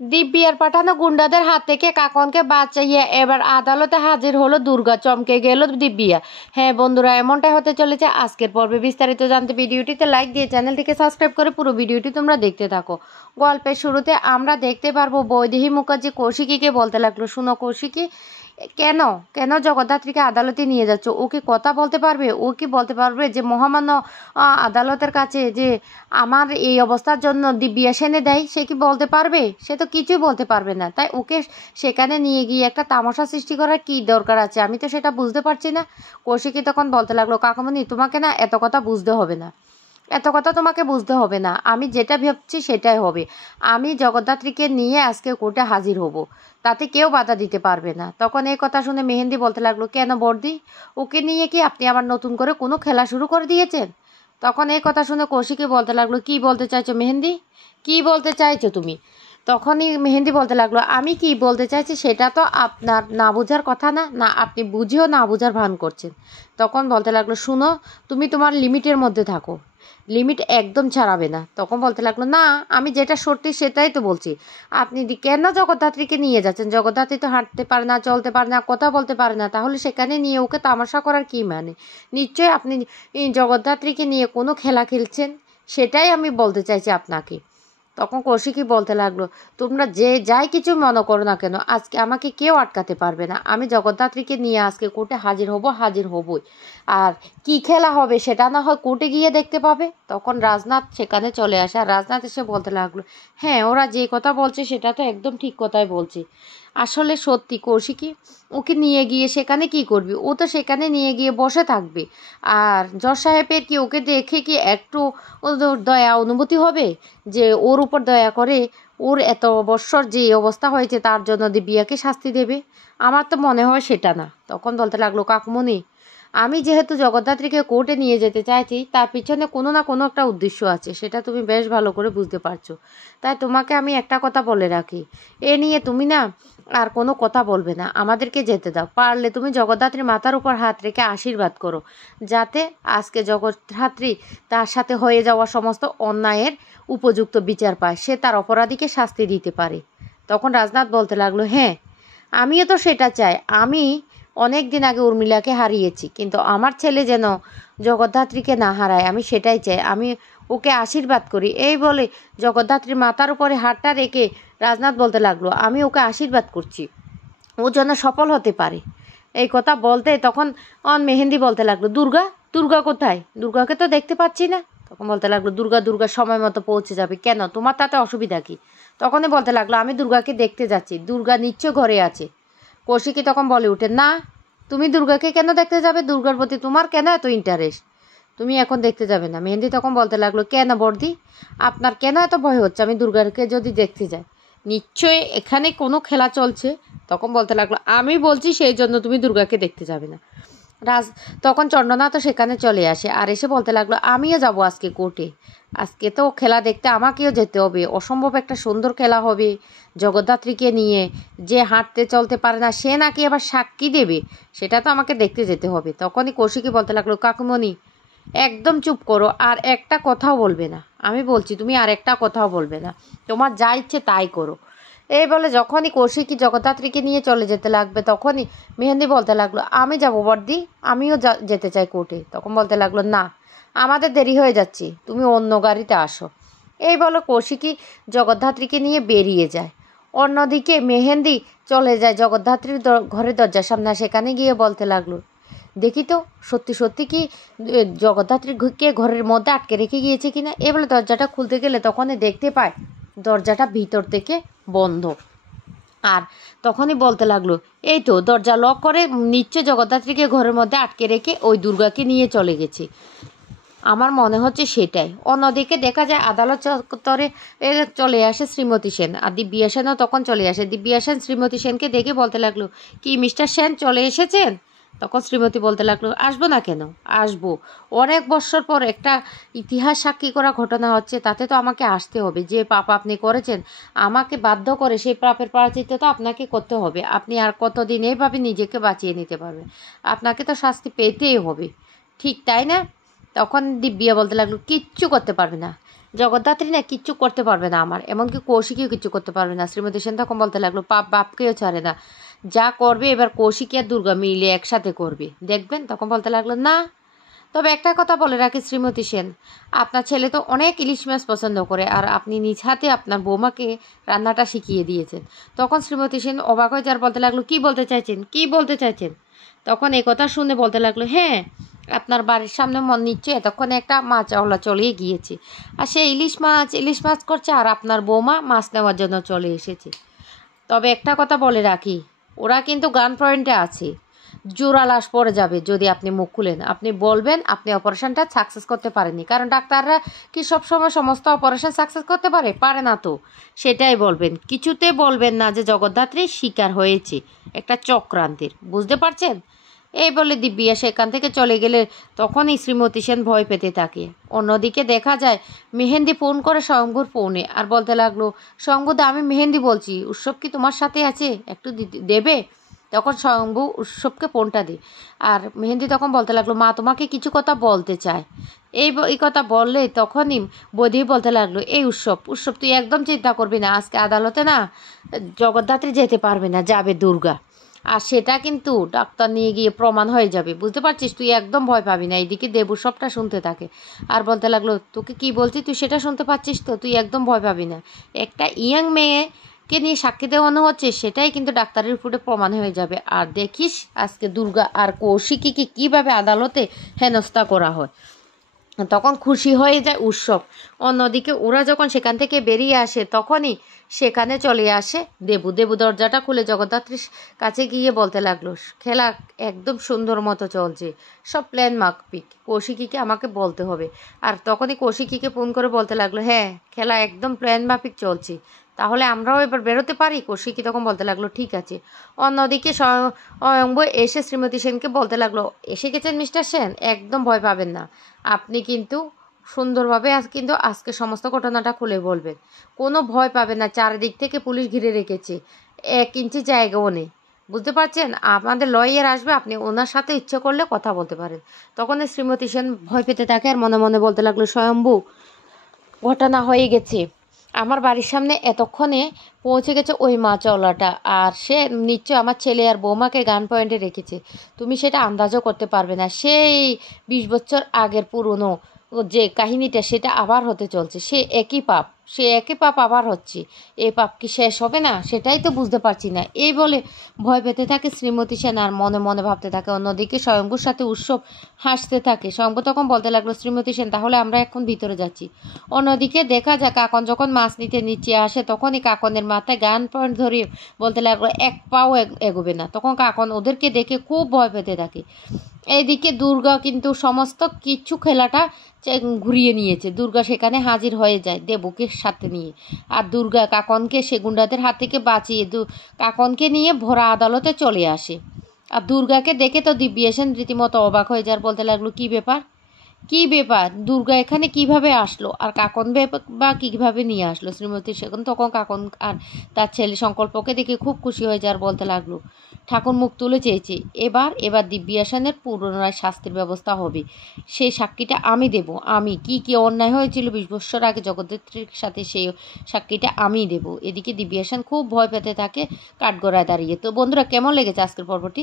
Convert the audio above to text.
দিব্যিয়ার পাঠানো গুন্ডাদের হাত থেকে কাকনকে বাঁচাইয়ে এবার আদালতে হাজির হলো দুর্গা। চমকে গেল দিব্যিয়া। হ্যাঁ বন্ধুরা, এমনটাই হতে চলেছে আজকের পর্বে। বিস্তারিত জানতে ভিডিওটিতে লাইক দিয়ে চ্যানেলটিকে সাবস্ক্রাইব করে পুরো ভিডিওটি তোমরা দেখতে থাকো। গল্পের শুরুতে আমরা দেখতে পারবো বৈদেহী মুখার্জি কৌশিকীকে বলতে লাগলো, শুনো কৌশিকী, কেন কেন জগদ্ধাত্রীকে আদালতে নিয়ে যাচ্ছ? ও কি কথা বলতে পারবে? ও কি বলতে পারবে যে মহামান্য আদালতের কাছে যে আমার এই অবস্থার জন্য দিব্যা সেনে দেয়? সে কি বলতে পারবে? সে তো কিছুই বলতে পারবে না। তাই ওকে সেখানে নিয়ে গিয়ে একটা তামাশা সৃষ্টি করার কি দরকার আছে? আমি তো সেটা বুঝতে পারছি না। কৌশিকী তখন বলতে লাগলো, কাকামণি তোমাকে না এত কথা বুঝতে হবে না, এত কথা তোমাকে বুঝতে হবে না। আমি যেটা ভাবছি সেটাই হবে। আমি জগদ্ধাত্রীকে নিয়ে আজকে কোর্টে হাজির হব, তাতে কেউ বাধা দিতে পারবে না। তখন এই কথা শুনে মেহেন্দি বলতে লাগলো, কেন বর্দি, ওকে নিয়ে কি আপনি আবার নতুন করে কোনো খেলা শুরু করে দিয়েছেন? তখন এই কথা শুনে কৌশিকী বলতে লাগলো, কি বলতে চাইছো মেহেন্দি, কি বলতে চাইছো তুমি? তখনই মেহেন্দি বলতে লাগলো, আমি কি বলতে চাইছি সেটা তো আপনার না বোঝার কথা না, না আপনি বুঝেও না বোঝার ভান করছেন। তখন বলতে লাগলো, শুনো, তুমি তোমার লিমিটের মধ্যে থাকো, লিমিট একদম ছাড়াবে না। তখন বলতে লাগলো, না আমি যেটা সত্যি সেটাই তো বলছি। আপনি কেন জগদ্ধাত্রীকে নিয়ে যাচ্ছেন? জগদ্ধাত্রী তো হাঁটতে পারে না, চলতে পারে না, কথা বলতে পারে না, তাহলে সেখানে নিয়ে ওকে তামাশা করার কি মানে? নিশ্চয়ই আপনি জগদ্ধাত্রীকে নিয়ে কোনো খেলা খেলছেন, সেটাই আমি বলতে চাইছি আপনাকে। তখন কৌশিকী বলতে লাগলো, তোমরা যে যাই কিছু মনে করো না কেন, আজকে আমাকে কেউ আটকাতে পারবে না। আমি জগদ্ধাত্রীকে নিয়ে আজকে কোর্টে হাজির হব, হাজির হবই। আর কি খেলা হবে সেটা না হয় কোর্টে গিয়ে দেখতে পাবে। তখন রাজনাথ সেখানে চলে আসে, আর রাজনাথ এসে বলতে লাগলো, হ্যাঁ ওরা যে কথা বলছে সেটা তো একদম ঠিক কথাই বলছে। আসলে সত্যি কৌশিকী, ওকে নিয়ে গিয়ে সেখানে কি করবি? ও তো সেখানে নিয়ে গিয়ে বসে থাকবে। আর জজ সাহেবের কি ওকে দেখে কি একটু দয়া অনুভূতি হবে যে ওর উপর দয়া করে ওর এত বৎসর যে অবস্থা হয়েছে তার জন্য দিব্যাকে শাস্তি দেবে? আমার তো মনে হয় সেটা না। তখন বলতে লাগলো, কাকুমণি, আমি যেহেতু জগদ্ধাত্রীকে কোর্টে নিয়ে যেতে চাইছি তার পিছনে কোনো না কোনো একটা উদ্দেশ্য আছে, সেটা তুমি বেশ ভালো করে বুঝতে পারছো। তাই তোমাকে আমি একটা কথা বলে রাখি, এ নিয়ে তুমি না আর কোনো কথা বলবে না, আমাদেরকে যেতে দাও। পারলে তুমি জগদ্ধাত্রীর মাথার উপর হাত রেখে আশীর্বাদ করো, যাতে আজকে জগদ্ধাত্রী তার সাথে হয়ে যাওয়া সমস্ত অন্যায়ের উপযুক্ত বিচার পায়, সে তার অপরাধীকে শাস্তি দিতে পারে। তখন রাজনাথ বলতে লাগলো, হ্যাঁ আমিও তো সেটা চাই। আমি অনেক দিন আগে উর্মিলাকে হারিয়েছি, কিন্তু আমার ছেলে যেন জগদ্ধাত্রীকে না হারায়, আমি সেটাই চাই। আমি ওকে আশীর্বাদ করি। এই বলে জগদ্ধাত্রীর মাথার উপরে হাতটা রেখে রাজনাথ বলতে লাগলো, আমি ওকে আশীর্বাদ করছি, ও যেন সফল হতে পারে। এই কথা বলতে তখন মেহেন্দি বলতে লাগলো, দুর্গা, দুর্গা কোথায়? দুর্গাকে তো দেখতে পাচ্ছি না। তখন বলতে লাগলো, দুর্গা দুর্গা সময় মতো পৌঁছে যাবে। কেন, তোমার তাতে অসুবিধা কি? তখনই বলতে লাগলো, আমি দুর্গাকে দেখতে যাচ্ছি, দুর্গা নিশ্চয় ঘরে আছে। কৌশিকী তখন বলে উঠে, না তুমি দুর্গাকে কেন দেখতে যাবে? দুর্গার প্রতি তোমার কেন এত ইন্টারেস্ট? তুমি এখন দেখতে যাবে না। মেহেন্দি তখন বলতে লাগলো, কেন বর্দি, আপনার কেন এত ভয় হচ্ছে আমি দুর্গাকে যদি দেখতে যাই? নিশ্চয়ই এখানে কোনো খেলা চলছে। তখন বলতে লাগলো, আমি বলছি সেই জন্য তুমি দুর্গাকে দেখতে যাবে না। তখন চন্দ্রনা তো সেখানে চলে আসে, আর এসে বলতে লাগলো, আমিও যাব আজকে কোর্টে। আজকে তো খেলা দেখতে আমাকেও যেতে হবে। অসম্ভব একটা সুন্দর খেলা হবে জগদ্ধাত্রীকে নিয়ে। যে হাঁটতে চলতে পারে না সে নাকি আবার সাক্ষী দেবে, সেটা তো আমাকে দেখতে যেতে হবে। তখনই কৌশিকী বলতে লাগলো, কাকুমণি একদম চুপ করো, আর একটা কথাও বলবে না। আমি বলছি তুমি আর একটা কথাও বলবে না, তোমার যা ইচ্ছে তাই করো। এই বলে যখনই কৌশিকী জগদ্ধাত্রীকে নিয়ে চলে যেতে লাগবে তখনই মেহেন্দি বলতে লাগলো, আমি যাবো বর্দি, আমিও যেতে চাই কোর্টে। তখন বলতে লাগলো, না আমাদের দেরি হয়ে যাচ্ছে, তুমি অন্য গাড়িতে আসো। এই বলে কৌশিকী জগদ্ধাত্রীকে নিয়ে বেরিয়ে যায়। অন্যদিকে মেহেন্দি চলে যায় জগদ্ধাত্রীর ঘরের দরজার সামনে। সেখানে গিয়ে বলতে লাগলো, দেখি তো সত্যি সত্যি কি জগদ্ধাত্রীকে ঘরের মধ্যে আটকে রেখে গিয়েছে কিনা। এ বলে দরজাটা খুলতে গেলে তখনই দেখতে পায় দরজাটা ভিতর থেকে বন্ধ। আর তখনই বলতে লাগলো, এই তো দরজা লক করে নিশ্চয় জগদ্ধাত্রীকে ঘরের মধ্যে আটকে রেখে ওই দুর্গাকে নিয়ে চলে গেছে। আমার মনে হচ্ছে সেটাই। অন্যদিকে দেখা যায় আদালত চত্বরে চলে আসে শ্রীমতী সেন, আর দিব্যা সেনও তখন চলে আসে। দিব্যা সেন শ্রীমতী সেনকে দেখে বলতে লাগলো, কি মিস্টার সেন চলে এসেছেন? তখন শ্রীমতী বলতে লাগলো, আসবো না কেন, আসবো। অনেক বছর পর একটা ইতিহাস সাক্ষী করা ঘটনা হচ্ছে, তাতে তো আমাকে আসতে হবে। যে পাপ আপনি করেছেন আমাকে বাধ্য করে সেই পাপের প্রায়শ্চিত্ত তো আপনাকে করতে হবে। আপনি আর কতদিন এইভাবে নিজেকে বাঁচিয়ে নিতে পারবেন? আপনাকে তো শাস্তি পেতেই হবে, ঠিক তাই না? তখন দিব্যা বলতে লাগলো, কিচ্ছু করতে পারবে না। জগদ্ধাত্রী না কিচ্ছু করতে পারবে না আমার, এমনকি কৌশিকীও কিচ্ছু করতে পারবে না। শ্রীমতী সেন তখন বলতে লাগলো, পাপ বাপকেও ছাড়ে না, যা করবে এবার কৌশিকী আর দুর্গা মিলে একসাথে করবে, দেখবেন। তখন বলতে লাগলো, না, তবে একটা কথা বলে রাখি শ্রীমতী সেন, আপনার ছেলে তো অনেক ইলিশ মাছ পছন্দ করে, আর আপনি নিজ হাতে আপনার বৌমাকে রান্নাটা শিখিয়ে দিয়েছেন। তখন শ্রীমতী সেন অবাক হয়ে যার বলতে লাগলো, কি বলতে চাইছেন, কি বলতে চাইছেন? তখন এই কথা শুনে বলতে লাগলো, হ্যাঁ, আপনার বাড়ির সামনে মন নিচ্ছে এতক্ষণে একটা মাছওয়ালা চলেই গিয়েছে, আর সে ইলিশ মাছ করছে, আর আপনার বৌমা মাছ নেওয়ার জন্য চলে এসেছে। তবে একটা কথা বলে রাখি, ওরা কিন্তু গান পয়েন্টে আছে, জোড়া লাশ পড়ে যাবে যদি আপনি মুখ খুলেন। আপনি বলবেন আপনি অপারেশনটা সাকসেস করতে পারেননি, কারণ ডাক্তাররা কি সবসময় সমস্ত অপারেশন সাকসেস করতে পারে না তো। সেটাই বলবেন, কিছুতে বলবেন না যে জগদ্ধাত্রীর শিকার হয়েছে একটা চক্রান্তের, বুঝতে পারছেন? এই বলে দিব্যিয়া সেখান থেকে চলে গেলে তখনই শ্রীমতী সেন ভয় পেতে থাকে। অন্যদিকে দেখা যায় মেহেন্দি ফোন করে স্বয়ংভূর ফোনে আর বলতে লাগলো, স্বয়ংভূদা, আমি মেহেন্দি বলছি, উৎসব কি তোমার সাথে আছে, একটু দেবে? তখন স্বয়ংভূ উৎসবকে ফোনটা দিই, আর মেহেন্দি তখন বলতে লাগলো, মা তোমাকে কিছু কথা বলতে চায়। এই কথা বললে তখনই বৌদি বলতে লাগলো, এই উৎসব তুই একদম চিন্তা করবি না, আজকে আদালতে না জগদ্ধাত্রী যেতে পারবে না, যাবে দুর্গা, আর সেটা কিন্তু ডাক্তার নিয়ে গিয়ে প্রমাণ হয়ে যাবে, বুঝতে পারছিস? তুই একদম ভয় পাবি না। এইদিকে দেবু সবটা শুনতে থাকে আর বলতে লাগলো, তোকে কি বলছি তুই সেটা শুনতে পাচ্ছিস তো, তুই একদম ভয় পাবি না। একটা ইয়াং মেয়েকে নিয়ে সাক্ষী দেওয়ানো হচ্ছে, সেটাই কিন্তু ডাক্তারের উপরে প্রমাণ হয়ে যাবে, আর দেখিস আজকে দুর্গা আর কৌশিকীকে কীভাবে আদালতে হেনস্থা করা হয়। তখন খুশি হয়ে যায় উৎসব। অন্যদিকে ওরা যখন সেখান থেকে বেরিয়ে আসে তখনই সেখানে চলে আসে দেবু দরজাটা খুলে জগদ্ধাত্রীর কাছে গিয়ে বলতে লাগলো, খেলা একদম সুন্দর মতো চলছে, সব প্ল্যান মাফিক, কৌশিকীকে আমাকে বলতে হবে। আর তখনই কৌশিকীকে ফোন করে বলতে লাগলো, হ্যাঁ, খেলা একদম প্ল্যান মাফিক চলছে, তাহলে আমরাও এবার বেরোতে পারি। কৌশিকী তখন বলতে লাগলো, ঠিক আছে। অন্যদিকে স্বয়ংভূ এসে শ্রীমতী সেনকে বলতে লাগলো, এসে গেছেন মিস্টার সেন, একদম ভয় পাবেন না, আপনি কিন্তু সুন্দরভাবে কিন্তু আজকে সমস্ত ঘটনাটা খুলে বলবেন, কোনো ভয় পাবে না, চারিদিক থেকে পুলিশ ঘিরে রেখেছে, 1 ইঞ্চি জায়গাও নেই, বুঝতে পারছেন? আমাদের লয়ার আসবে, আপনি ওনার সাথে ইচ্ছে করলে কথা বলতে পারেন। তখন শ্রীমতী সেন ভয় পেতে থাকে আর মনে মনে বলতে লাগলো, স্বয়ম্ভূ, ঘটনা হয়ে গেছে, আমার বাড়ির সামনে এতক্ষণে পৌঁছে গেছে ওই মাছওয়ালাটা, আর সে নিশ্চয় আমার ছেলে আর বৌমাকে গান পয়েন্টে রেখেছে, তুমি সেটা আন্দাজও করতে পারবে না। সেই 20 বছর আগের পুরনো যে কাহিনীটা সেটা আবার হতে চলছে, সে একই পাপ আবার হচ্ছে, এই পাপ কি শেষ হবে না? সেটাই তো বুঝতে পারছি না। এই বলে ভয় পেতে থাকে শ্রীমতী সেন আর মনে মনে ভাবতে থাকে। অন্যদিকে স্বয়ংভূর সাথে উৎসব হাসতে থাকে। স্বয়ংভূ তখন বলতে লাগলো, শ্রীমতী সেন, তাহলে আমরা এখন ভিতরে যাচ্ছি। অন্যদিকে দেখা যায় কাকন যখন মাছ নিতে নিচে আসে তখনই কাকনের মাথায় গান পয়েন্ট ধরিয়ে বলতে লাগলো, 1 পাও এগোবে না। তখন কাকন ওদেরকে দেখে খুব ভয় পেতে থাকে। এইদিকে দুর্গা কিন্তু সমস্ত কিছু খেলাটা ঘুরিয়ে নিয়েছে। দুর্গা সেখানে হাজির হয়ে যায় দেবুকে সাথে নিয়ে, আর দুর্গা কাকনকে সে গুন্ডাদের হাত থেকে বাঁচিয়ে কাকনকে নিয়ে ভরা আদালতে চলে আসে। আর দুর্গাকে দেখে তো দিব্যা সেন রীতিমতো অবাক হয়ে যায়, বলতে লাগলো, কি ব্যাপার, দুর্গা এখানে কিভাবে আসলো, আর কাকন বা কীভাবে নিয়ে আসলো? শ্রীমতী সেন তখন কাকন আর তার ছেলে সংকল্পকে দেখে খুব খুশি হয়ে যায় আর বলতে লাগলো, ঠাকুর মুখ তুলে চেয়েছে, এবার দিব্যা সেনের পুনরায় শাস্তির ব্যবস্থা হবে, সেই সাক্ষীটা আমি দেব, আমি কি অন্যায় হয়েছিল 20 বছর আগে জগদ্ধাত্রীর সাথে, সেই সাক্ষীটা আমি দেব। এদিকে দিব্যা সেন খুব ভয় পেতে থাকে কাঠগড়ায় দাঁড়িয়ে। তো বন্ধুরা, কেমন লেগেছে আজকের পর্বটি?